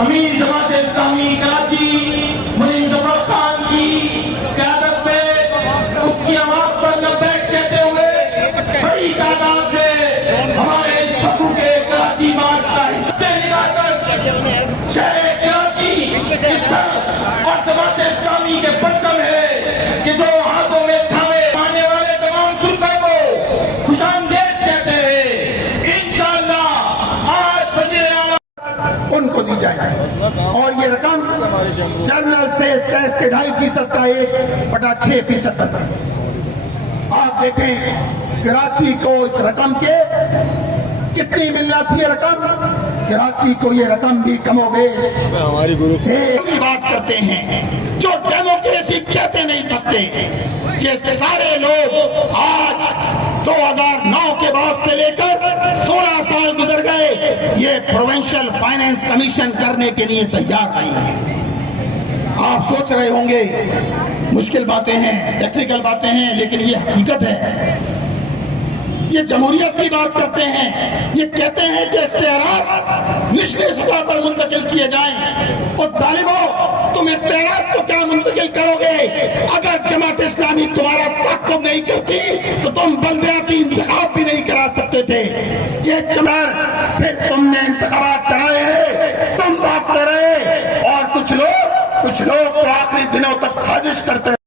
امیر جماعت اسلامی کراچی منیم ظفر خان کی قیادت میں اس کی آواز پر لبیک کہتے ہوئے بڑی تعداد میں ہمارے سبو کے کراچی مارچ کا حصہ لگا کر شہر کراچی اس اور جماعت اسلامی کے پرچم ہے کہ جو ہاتھوں میں تھامے آنے والے تمام شرکا کو خوش آمدید کہتے ہیں انشاءاللہ آج فجر اعلیٰ ان کو دی جائے اور یہ رقم جنرل سے ٹیکس کے 2.5% کا 1/6% تک۔ آپ دیکھیں کراچی کو اس رقم کے کتنی ملنا تھی یہ رقم، کراچی کو یہ رقم بھی کم و بیش کی بات کرتے ہیں جو ڈیموکریسی کہتے نہیں تھکتے۔ یہ سارے لوگ آج 2009 کے بعد سے لے کر 16 سال گزر گئے، یہ پروونشل فائنینس کمیشن کرنے کے لیے تیار نہیں ہے۔ آپ سوچ رہے ہوں گے مشکل باتیں ہیں، ٹیکنیکل باتیں ہیں، لیکن یہ حقیقت ہے۔ یہ جمہوریت کی بات کرتے ہیں، یہ کہتے ہیں کہ اختیارات نچلی سطح پر منتقل کیے جائیں، اور ظالموں تم اختیارات کو کیا منتقل کرو گے؟ اگر جماعت اسلامی تمہارا تعاقب نہیں کرتی تو تم بلدیاتی انتخاب بھی نہیں کرا سکتے تھے۔ یہ جماعت پھر تم نے انتخابات کرائے ہیں، تم بات کر رہے، اور کچھ لوگ تو آخری دنوں تک سازش کرتے